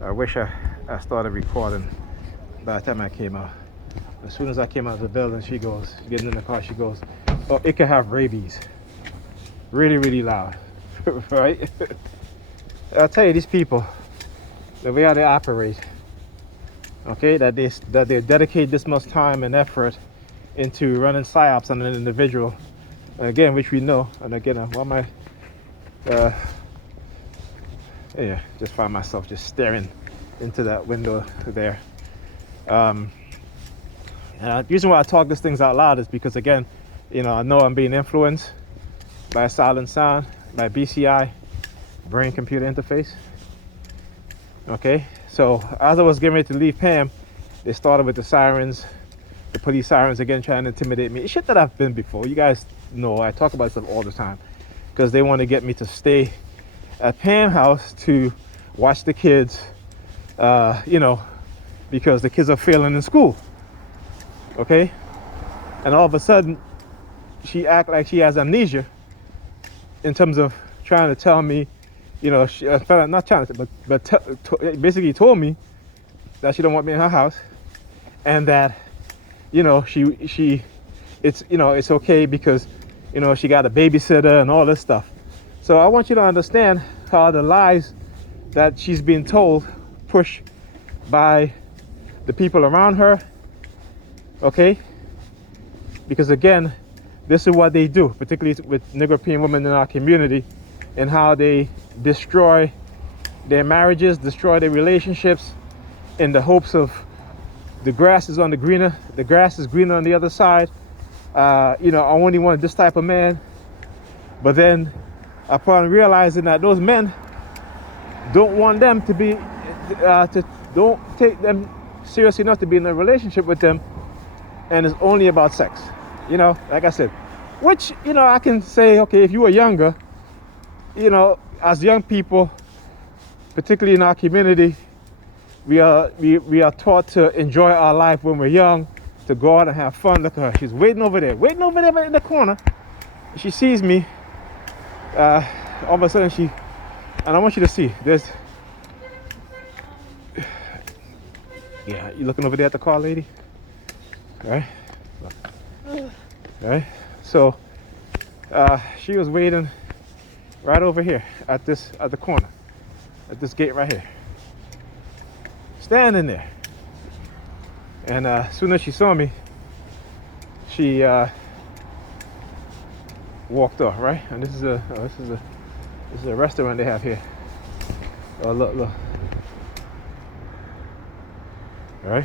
I wish I started recording by the time I came out. As soon as I came out of the building, she goes, getting in the car, she goes, oh, it could have rabies. Really, really loud, right? I'll tell you, these people, the way how they operate, okay, that they dedicate this much time and effort into running psyops on an individual, and again, which we know, and again, what am I, yeah, just find myself just staring into that window there. The reason why I talk these things out loud is because, again, you know I'm being influenced by silent sound, by BCI, brain computer interface. Okay, so as I was getting ready to leave Pam, they started with the sirens, the police sirens again, trying to intimidate me. It's shit that I've been before. You guys know I talk about stuff all the time because they want to get me to stay at Pam's house to watch the kids, because the kids are failing in school. Okay, and all of a sudden she act like she has amnesia in terms of trying to tell me, she not trying to, but basically told me that she don't want me in her house, and that it's okay because she got a babysitter and all this stuff. So I want you to understand how the lies that she's being told, pushed by the people around her, okay? Because again, this is what they do, particularly with Negropean women in our community, and how they destroy their marriages, destroy their relationships, in the hopes of the grass is greener on the other side. I only want this type of man. But then, upon realizing that those men don't want them to be, don't take them seriously enough to be in a relationship with them, and it's only about sex. Like I said, which, I can say, okay, if you were younger, as young people, particularly in our community, we are taught to enjoy our life when we're young, to go out and have fun. Look at her, she's waiting over there in the corner. She sees me, all of a sudden and I want you to see, yeah, you looking over there at the car, lady? Right? Right? So, she was waiting right over here at the corner, at this gate right here, standing there. And as soon as she saw me, she walked off. Right? And this is a restaurant they have here. Oh, look. All right.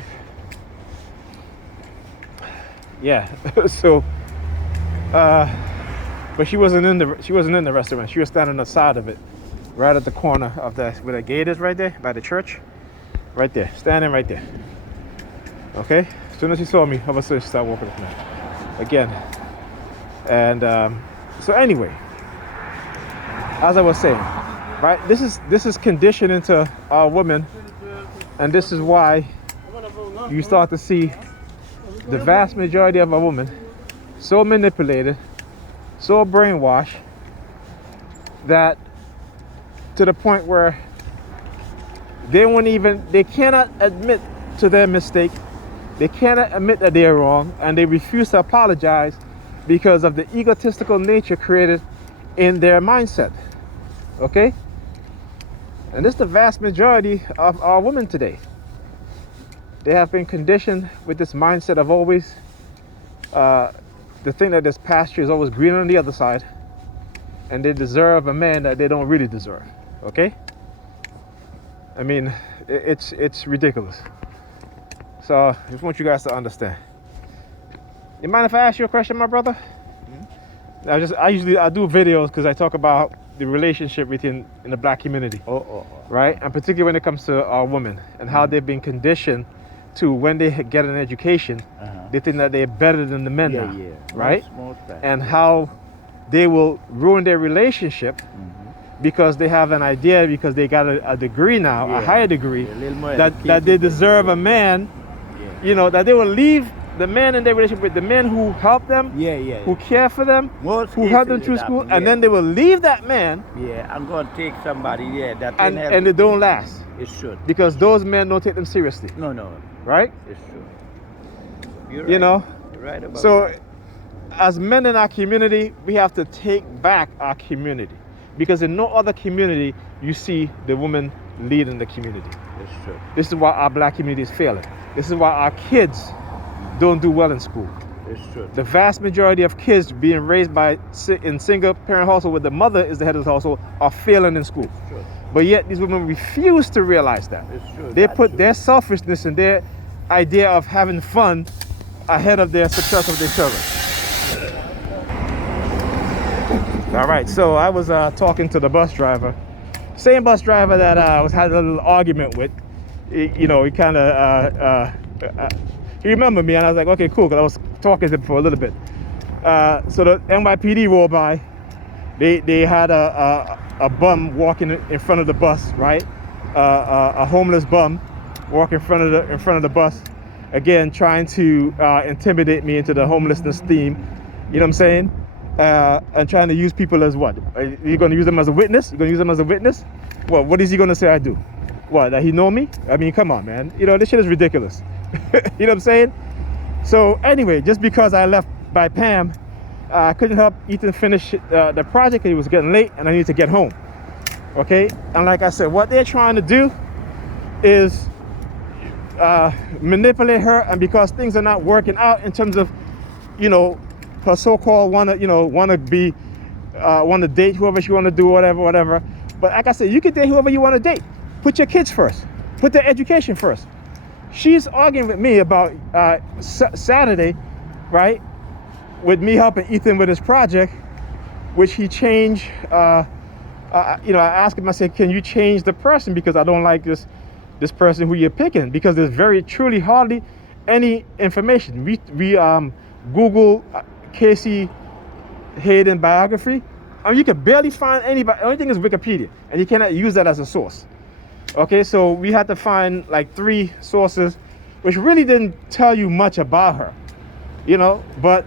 Yeah. So, but she wasn't in the restaurant. She was standing outside of it, right at the corner of where the gate is, right there by the church, right there, standing right there. Okay. As soon as she saw me, all of a sudden she started walking up now. Again. And so anyway, as I was saying, right, this is conditioned into our women, and this is why you start to see the vast majority of our women so manipulated, so brainwashed, that to the point where they cannot admit to their mistake, they cannot admit that they are wrong, and they refuse to apologize because of the egotistical nature created in their mindset. Okay? And this is the vast majority of our women today. They have been conditioned with this mindset of always the thing that this pasture is always green on the other side, and they deserve a man that they don't really deserve. Okay? I mean, it's ridiculous. So I just want you guys to understand. You mind if I ask you a question, my brother? I do videos because I talk about the relationship in the black community, right? And particularly when it comes to our women and how they've been conditioned to, when they get an education, they think that they're better than the men now, right? And how they will ruin their relationship because they have an idea, because they got a degree now, a higher degree, that they deserve a man, that they will leave the men in their relationship with the men who help them, who care for them, who help them through school, and then they will leave that man. Yeah, I'm going to take somebody, that and they don't last. It should. Because those men don't take them seriously. No. Right? It's true. You're right. You know? You're right about so, that. as men in our community, we have to take back our community. Because in no other community, you see the woman leading the community. It's true. This is why our black community is failing. This is why our kids don't do well in school. It's true. The vast majority of kids being raised in single parent household where the mother is the head of the household are failing in school. It's true. But yet these women refuse to realize that. It's true. They put their selfishness and their idea of having fun ahead of their success of their children. All right, so I was talking to the bus driver. Same bus driver that I was had a little argument with. He kind of he remembered me, and I was like, okay, cool, because I was talking to him for a little bit. So the NYPD rolled by. They had a bum walking in front of the bus, right? A homeless bum walking in front of the bus, again trying to intimidate me into the homelessness theme. You know what I'm saying? And trying to use people as what? Are you going to use them as a witness? You're going to use them as a witness? Well, what is he going to say I do? What, that he know me? I mean, come on, man. This shit is ridiculous. You know what I'm saying? So anyway, just because I left by Pam, I couldn't help Ethan finish the project. It was getting late and I needed to get home. Okay? And like I said, what they're trying to do is manipulate her, and because things are not working out in terms of, her so-called wanna date whoever she wanna do, whatever. But like I said, you can date whoever you wanna date. Put your kids first. Put their education first. She's arguing with me about Saturday, right? With me helping Ethan with his project, which he changed. I asked him, I said, can you change the person? Because I don't like this person who you're picking, because there's very truly hardly any information. We Google Casey Hayden biography, and you can barely find anybody. The only thing is Wikipedia, and you cannot use that as a source. Okay, so we had to find like 3 sources, which really didn't tell you much about her, but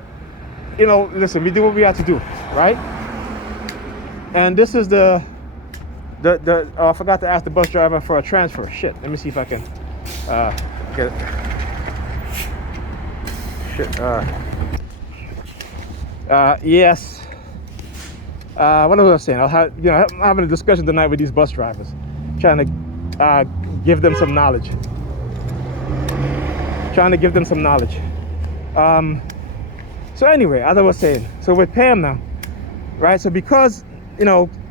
listen, we do what we have to do, right? And this is I forgot to ask the bus driver for a transfer. Shit, let me see if I can get yes. What was I saying? I'm having a discussion tonight with these bus drivers, trying to give them some knowledge. So anyway, as I was saying, so with Pam now, right? So because,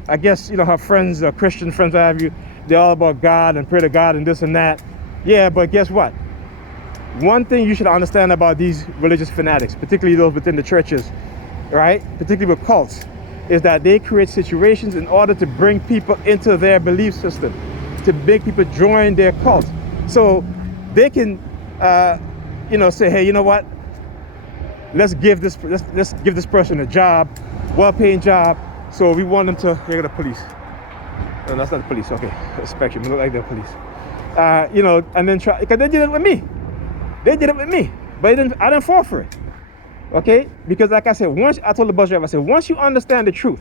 I guess, her friends, Christian friends, what have you, they're all about God and pray to God and this and that. Yeah, but guess what? One thing you should understand about these religious fanatics, particularly those within the churches, right? Particularly with cults, is that they create situations in order to bring people into their belief system, to make people join their cult. So they can, say, hey, you know what? Let's give this person a job, well-paying job. So we want them to. Here are the police. No, that's not the police. Okay, spectrum. Look like the police. And then try, because they did it with me. But I didn't fall for it. Okay, because like I said, I told the bus driver, I said, once you understand the truth,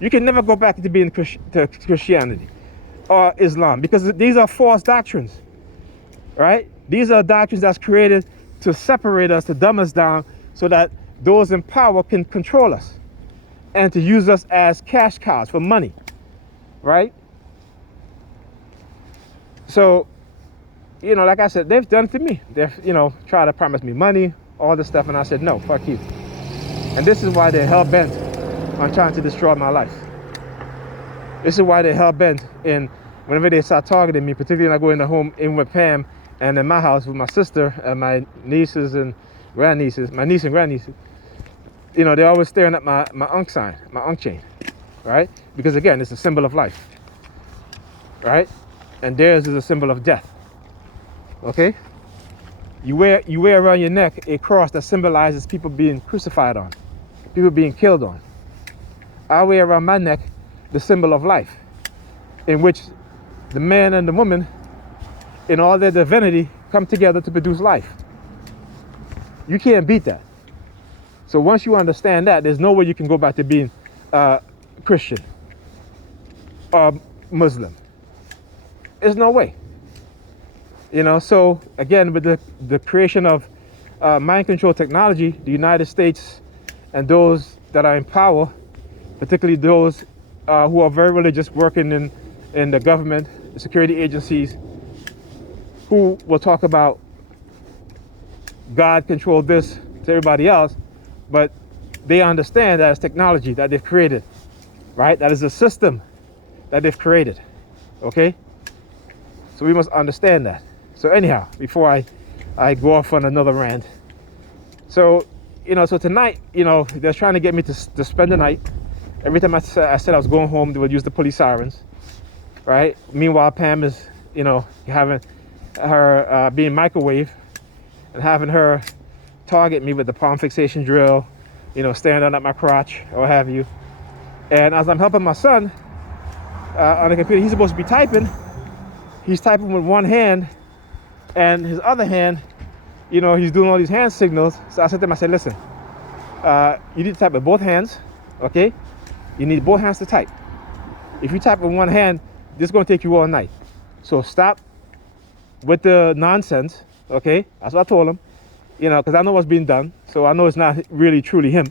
you can never go back to being to Christianity or Islam, because these are false doctrines, right? These are doctrines that's created to separate us, to dumb us down, so that those in power can control us and to use us as cash cows for money, right? So, like I said, they've done it to me. They've, tried to promise me money, all this stuff, and I said, no, fuck you. And this is why they're hell-bent on trying to destroy my life. This is why they're hell-bent in, whenever they start targeting me, particularly when I go in the home in with Pam and in my house with my sister and my nieces and grandnieces, my niece and grandnieces, they're always staring at my unk sign, my unk chain, right? Because again, it's a symbol of life, right? And theirs is a symbol of death, okay? You wear around your neck a cross that symbolizes people being crucified on, people being killed on. I wear around my neck the symbol of life, in which the man and the woman, in all their divinity, come together to produce life. You can't beat that. So once you understand that, there's no way you can go back to being Christian or Muslim. There's no way. So again, with the creation of mind control technology, the United States and those that are in power, particularly those who are very religious, working in the government, the security agencies, who will talk about God controlled this to everybody else, but they understand that it's technology that they've created, right? That is a system that they've created, okay? So we must understand that. So anyhow, before I go off on another rant. So, so tonight, they're trying to get me to spend the night. Every time I said I was going home, they would use the police sirens, right? Meanwhile, Pam is, having her being microwaved and having her target me with the palm fixation drill, staring down at my crotch or what have you. And as I'm helping my son on the computer, he's supposed to be typing. He's typing with one hand, and his other hand, he's doing all these hand signals. So I said to him, listen, you need to type with both hands, okay? You need both hands to type. If you type with one hand, this is going to take you all night. So stop with the nonsense, okay? That's what I told him, because I know what's being done. So I know it's not really truly him.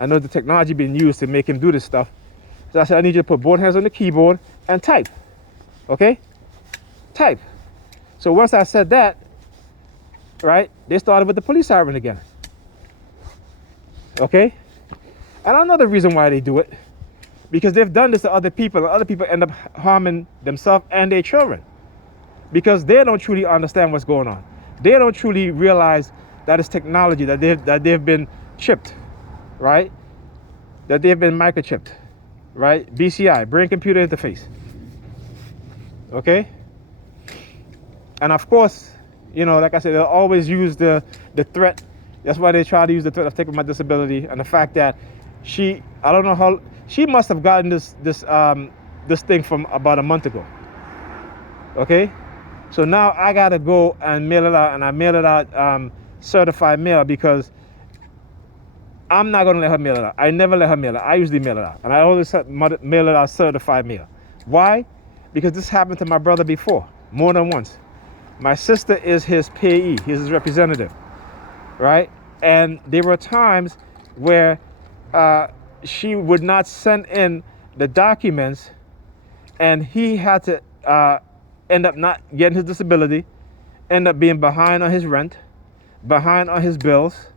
I know the technology being used to make him do this stuff. So I said, I need you to put both hands on the keyboard and type, okay? Type. So once I said that, right, they started with the police siren again. Okay? And I know the reason why they do it. Because they've done this to other people, and other people end up harming themselves and their children. Because they don't truly understand what's going on. They don't truly realize that it's technology, that they've been chipped, right? That they've been microchipped, right? BCI, brain computer interface. Okay? And of course, like I said, they'll always use the threat. That's why they try to use the threat of taking my disability and the fact that I don't know how, she must have gotten this thing from about a month ago. Okay? So now I gotta go and mail it out, and I mail it out certified mail because I'm not gonna let her mail it out. I never let her mail it. I usually mail it out, and I always mail it out certified mail. Why? Because this happened to my brother before, more than once. My sister is his payee, he's his representative, right? And there were times where she would not send in the documents, and he had to end up not getting his disability, end up being behind on his rent, behind on his bills,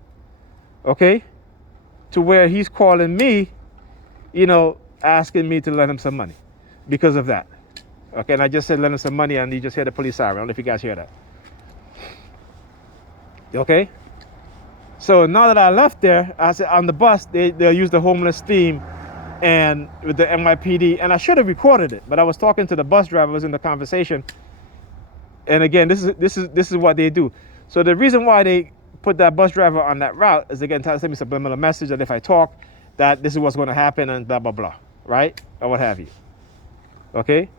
okay? To where he's calling me, asking me to lend him some money because of that. Okay, and I just said lend him some money, and you just hear the police siren. I don't know if you guys hear that. Okay? So now that I left there, I said on the bus, they'll use the homeless theme and with the NYPD, and I should have recorded it, but I was talking to the bus driver, was in the conversation. And again, this is what they do. So the reason why they put that bus driver on that route is, again, to send me a subliminal message that if I talk, that this is what's going to happen and blah, blah, blah, right? Or what have you. Okay?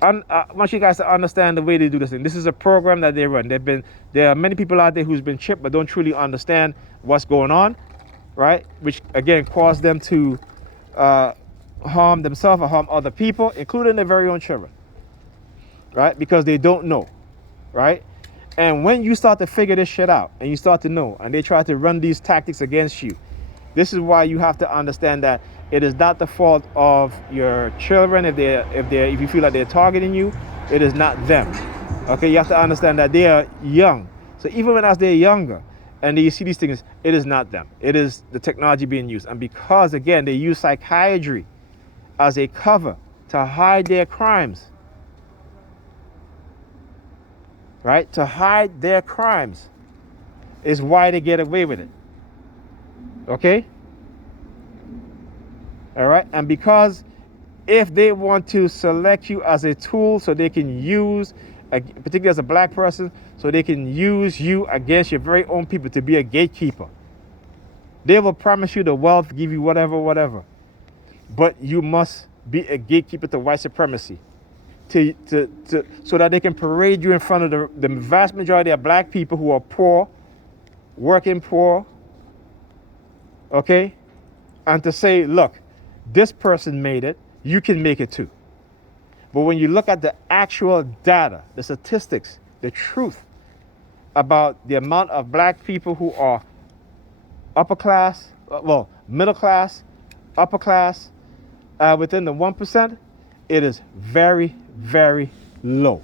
I want you guys to understand the way they do this thing. This is a program that they run. There are many people out there who's been chipped but don't truly understand what's going on, right? Which again cause them to harm themselves or harm other people, including their very own children, right? Because they don't know, right? And when you start to figure this shit out and you start to know, and they try to run these tactics against you, this is why you have to understand that it is not the fault of your children if you feel like they're targeting you. It is not them. Okay, you have to understand that they are young. So even as they're younger and you see these things, it is not them. It is the technology being used. And because again they use psychiatry as a cover to hide their crimes. Right? To hide their crimes is why they get away with it. Okay? All right, and because if they want to select you as a tool so they can use, particularly as a black person, so they can use you against your very own people to be a gatekeeper. They will promise you the wealth, give you whatever. But you must be a gatekeeper to white supremacy so that they can parade you in front of the vast majority of black people who are poor, working poor, okay? And to say, look, this person made it, you can make it too. But when you look at the actual data, the statistics, the truth about the amount of black people who are upper class, middle class, upper class, within the 1%, it is very, very low.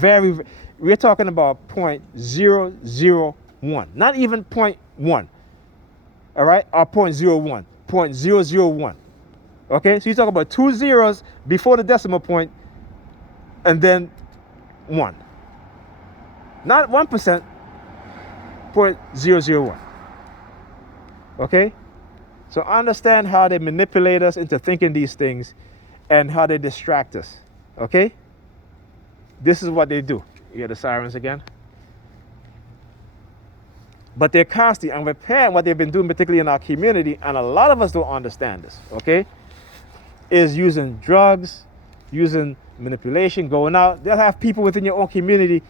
We're talking about 0.001, not even 0.1, all right, or 0.01, 0.001. Okay, so you talk about 2 zeros before the decimal point and then 1. Not 1%, 0.001. Okay? So understand how they manipulate us into thinking these things and how they distract us. Okay? This is what they do. You hear the sirens again? But they're constantly and repairing what they've been doing, particularly in our community, and a lot of us don't understand this, okay? Is using drugs, using manipulation, going out. They'll have people within your own community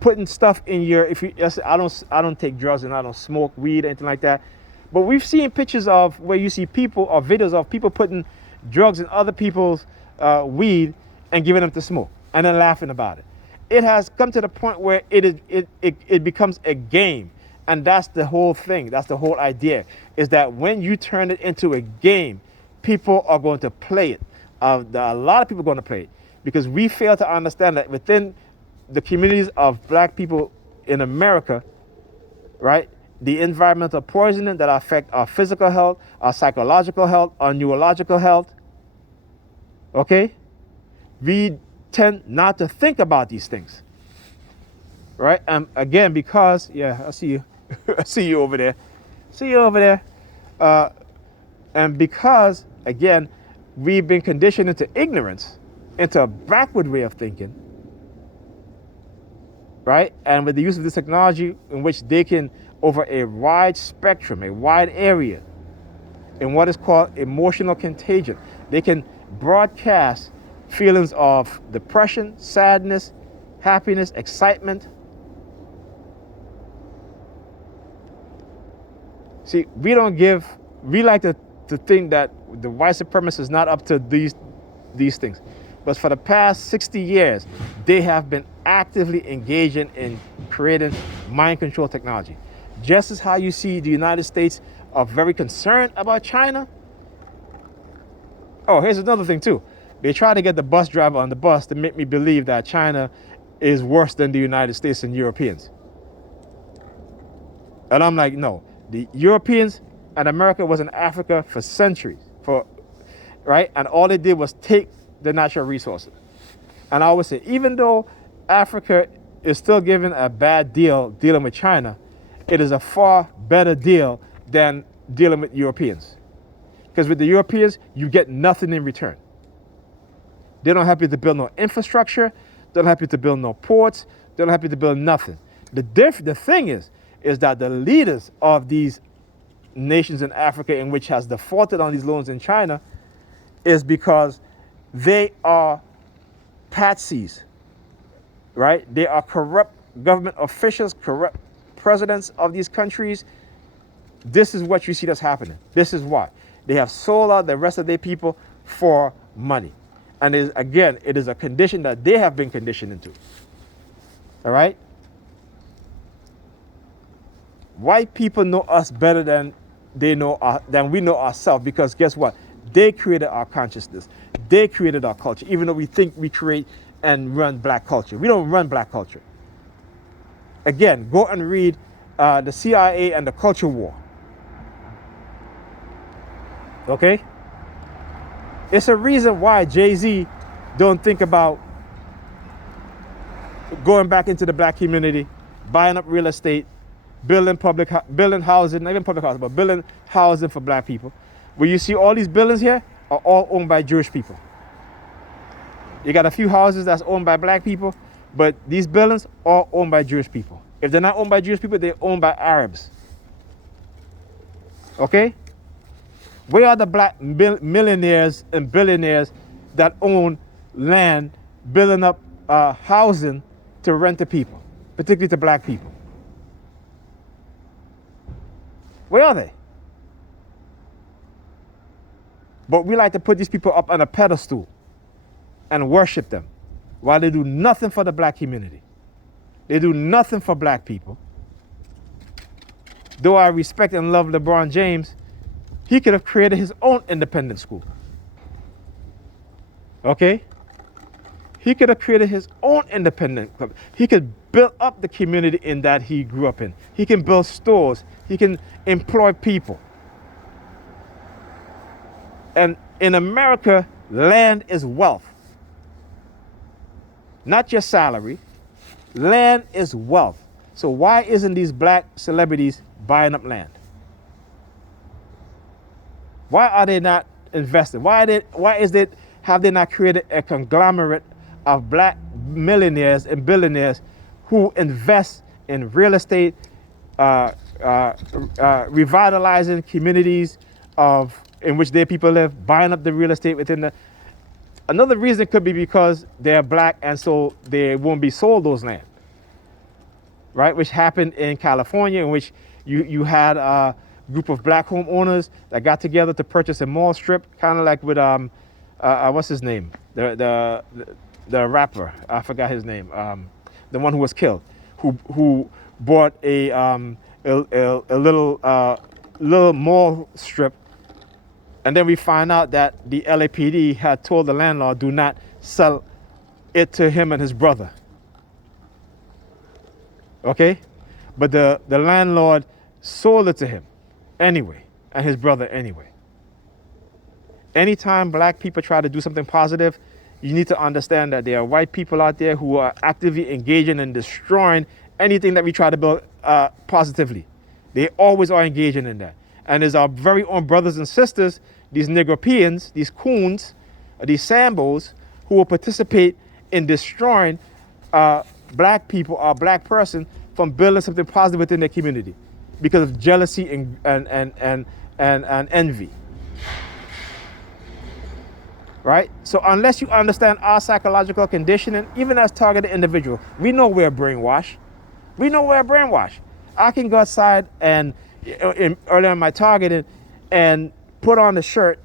putting stuff in your, I don't take drugs and I don't smoke weed, anything like that. But we've seen pictures of where you see people or videos of people putting drugs in other people's weed and giving them to smoke and then laughing about it. It has come to the point where it becomes a game. And that's the whole thing. That's the whole idea, is that when you turn it into a game, people are going to play it. A lot of people are going to play it because we fail to understand that within the communities of black people in America, right, the environmental poisoning that affect our physical health, our psychological health, our neurological health, okay, we tend not to think about these things, right? Again, because, yeah, I see you. I see you over there. See you over there. And because, again, we've been conditioned into ignorance, into a backward way of thinking, right? And with the use of this technology in which they can, over a wide spectrum, a wide area, in what is called emotional contagion, they can broadcast feelings of depression, sadness, happiness, excitement. See, we like to think that the white supremacists is not up to these things. But for the past 60 years, they have been actively engaging in creating mind control technology. Just as how you see the United States are very concerned about China. Oh, here's another thing too. They try to get the bus driver on the bus to make me believe that China is worse than the United States and Europeans. And I'm like, no. The Europeans and America was in Africa for centuries, right? And all they did was take the natural resources. And I always say, even though Africa is still given a bad deal dealing with China, it is a far better deal than dealing with Europeans. Because with the Europeans, you get nothing in return. They don't help you to build no infrastructure. They don't help you to build no ports. They don't help you to build nothing. The thing is that the leaders of these nations in Africa in which has defaulted on these loans in China is because they are patsies, right? They are corrupt government officials, corrupt presidents of these countries. This is what you see that's happening. This is why. They have sold out the rest of their people for money. And it is a condition that they have been conditioned into. All right? White people know us better than we know ourselves, because guess what? They created our consciousness. They created our culture, even though we think we create and run black culture. We don't run black culture. Again, go and read the CIA and the Culture War. Okay? It's a reason why Jay-Z don't think about going back into the black community, buying up real estate, building housing, not even public housing, but building housing for black people. Where you see all these buildings here are all owned by Jewish people. You got a few houses that's owned by black people, but these buildings are owned by Jewish people. If they're not owned by Jewish people, they're owned by Arabs. Okay? Where are the black millionaires and billionaires that own land, building up housing to rent to people, particularly to black people? Where are they? But we like to put these people up on a pedestal and worship them while they do nothing for the black community. They do nothing for black people. Though I respect and love LeBron James, he could have created his own independent school. Okay? He could have created his own independent club. He could build up the community in that he grew up in. He can build stores. He can employ people. And in America, land is wealth. Not your salary. Land is wealth. So why isn't these black celebrities buying up land? Why are they not investing? Have they not created a conglomerate of black millionaires and billionaires who invest in real estate, revitalizing communities in which their people live, buying up the real estate within the... Another reason could be because they're black and so they won't be sold those land, right? Which happened in California, in which you had a group of black homeowners that got together to purchase a mall strip, kind of like with what's his name, the rapper, I forgot his name, the one who was killed, who bought a little mall strip. And then we find out that the LAPD had told the landlord, do not sell it to him and his brother. Okay? But the landlord sold it to him anyway, and his brother anyway. Anytime black people try to do something positive, you need to understand that there are white people out there who are actively engaging and destroying anything that we try to build positively. They always are engaging in that. And there's our very own brothers and sisters, these Negropeans, these coons, these Sambos, who will participate in destroying black people or black person from building something positive within their community because of jealousy and envy. Right? So unless you understand our psychological conditioning, even as targeted individuals, we know we're brainwashed. We know we're brainwashed. I can go outside and earlier in my targeting and put on a shirt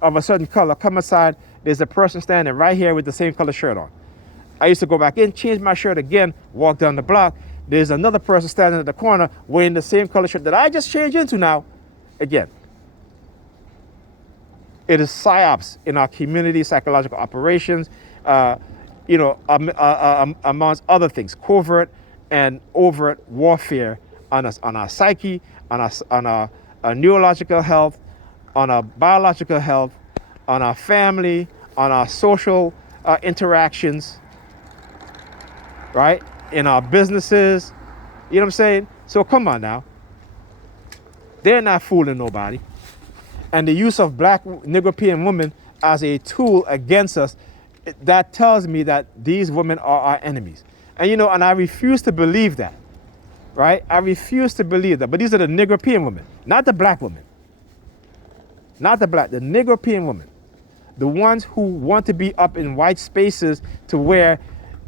of a certain color, come outside, there's a person standing right here with the same color shirt on. I used to go back in, change my shirt again, walk down the block, there's another person standing at the corner wearing the same color shirt that I just changed into now, again. It is psyops in our community psychological operations, amongst other things, covert and overt warfare on us, on our psyche, on our neurological health, on our biological health, on our family, on our social interactions, right? In our businesses, you know what I'm saying? So come on now. They're not fooling nobody. And the use of black Negropean women as a tool against us, that tells me that these women are our enemies. And and I refuse to believe that, right? I refuse to believe that. But these are the Negropean women, not the black women. Not the Negropean women. The ones who want to be up in white spaces to where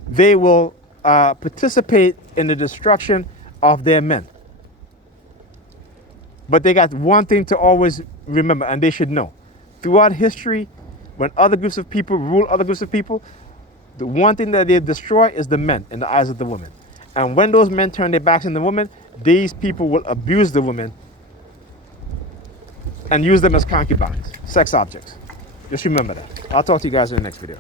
they will participate in the destruction of their men. But they got one thing to always remember, and they should know. Throughout history, when other groups of people rule other groups of people, the one thing that they destroy is the men in the eyes of the women. And when those men turn their backs on the women, these people will abuse the women and use them as concubines, sex objects. Just remember that. I'll talk to you guys in the next video.